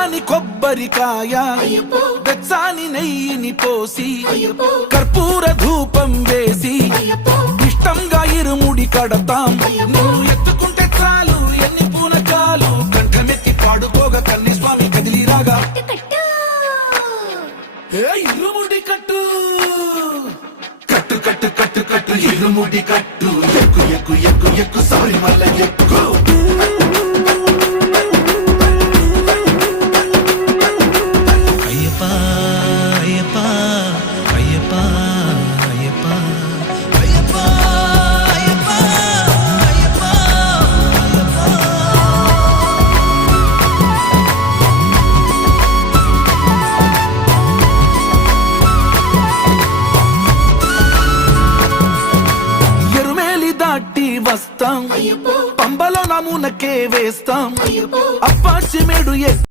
కమ్మని కొబ్బరికాయ వెచ్చాని నెయ్యిని పోసి కర్పూర ధూపం వేసి ఇష్టంగా ఇరుముడి కడతాం. నువ్వు ఎత్తుకుంటే చాలు ఎన్ని పూనకాలు కంఠమెత్తి పాడుకోగా కన్ని స్వామి కదిలిరాగా ఇరుముడి కట్టు కట్టు కట్టు కట్టు కట్టు ఇరుముడి కట్టు ఎక్కు ఎక్కు ఎక్కు ఎక్కు శబరిమల ఎక్కు. వస్తాం పంబలో నమూనకే వేస్తాం అప్పాచి మేడు